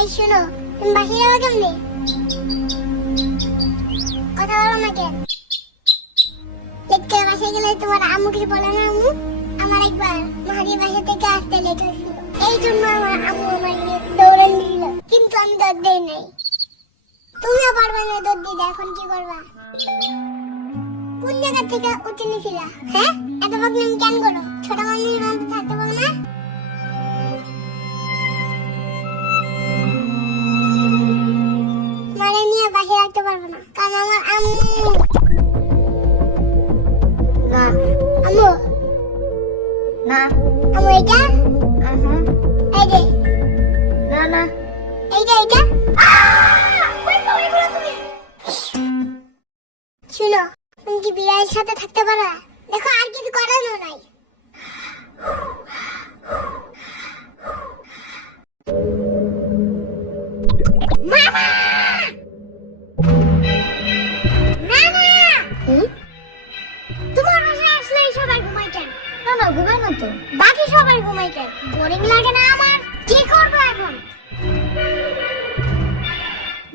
এই শোনো, তুমি বাসায় যাবে কেমনে? কথা বলো না কেন? লেট করে বাসায় গেলে তোমার আম্মু কিছু বলে না? আম্মু, আমার একবার মাহাদির বাসা থেকে আসতে লেট হয়েছিল, এই জন্য আমার আম্মু আমাকে দৌড়ান দিল, কিন্তু আমি দৌড় দেই নাই। তুমিও পারবে না দৌড় দিতে, এখন কি করবা? কোন জায়গা থেকে উঠে নিয়েছিলা? হ্যাঁ, এত বদনাম কেন করো? ছোট মানুষের মতো থাকতে পারো না? মারে নিয়ে বাসে রাখতে পারবো না, কারণ আমার আম্মু। না আম্মু, না আম্মু এটা এই যে, না না এইটা শুনো, তুমি কি বিড়ালের সাথে থাকতে পারো? দেখো, আর কিছু করানো নাই। মামা, তোমার বাসায় আসলেই সবাই ঘুমাই কেন? না না ঘুমাই না তো। বাকি সবাই ঘুমাই কেন? বোরিং লাগে না আমার? কি করবো এখন?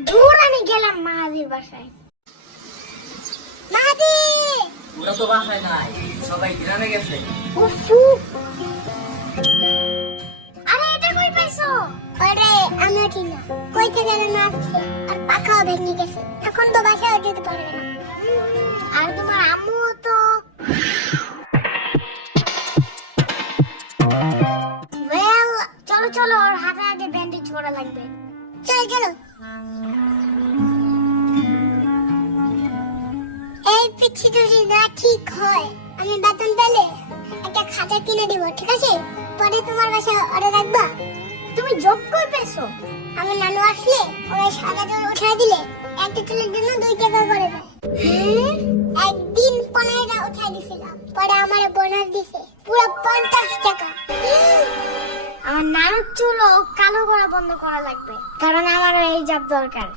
দূর, আমি গেলাম মাহাদির বাসায়। মাহাদি! ওরা তো বাসায় নাই, সবাই গ্রামে গেছে। উফু! আরে এটা কই পাইছো? আরে আমিও ঠিক না, কই থেকে যেন আসছে, আর পাখাও ভেঙে গেছে, এখন তো বাসায় যেতে পারবে না। আর তোমার আম্মু তো ওয়েল, চলো চলো, ওর হাতে আগে ব্যান্ডেজ করা লাগবে। চলো চলো। এই পিচ্ছি যদি না ঠিক হয়, আমি বেতন পেলে একটা খাতা কিনে দিব, ঠিক আছে? পরে তোমার বাসায় অর্ডার রাখবা। তুমি জব কই পেছো? আমার নানু আসলে ওরা সারা দিন উঠাই দিলে একটা চুলের জন্য 2 টাকা করে দেয়। একদিন 15টা উঠাই দিছিলাম, পরে আমার বোনাস দিছে পুরো 50 টাকা। আমার নানুর চুলও কালো করা বন্ধ করা লাগবে, কারণ আমার এই জব দরকার।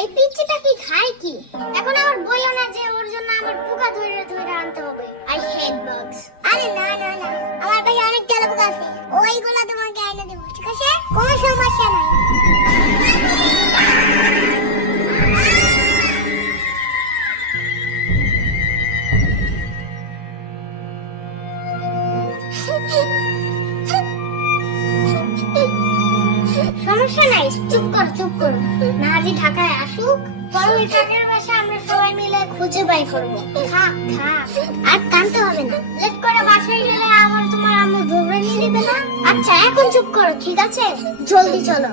এই পিচ্চিটা কি খায় কি? এখন আমার বইও না যে ওর জন্য আমার পোকা ধরে ধরে আনতে হবে। I hate বাগস। আরে না না না, আমার কাছে অনেক তেলাপোকা আছে, ওইগুলো তোমাকে এনে দেব, ঠিক আছে? কোনো সমস্যা নাই। সমস্যা নাই, চুপ কর। নাহাদি ঢাকায় আসুক, পরে ওই কাকের বাসা আমরা সবাই মিলে খুঁজে বাই করবো। থাক, আর কানতে হবে না। লেট করে বাসায় গেলে আবার তোমার আম্মু দৌড়ে নিয়ে নেবে না? আচ্ছা এখন চুপ করো, ঠিক আছে? জলদি চলো।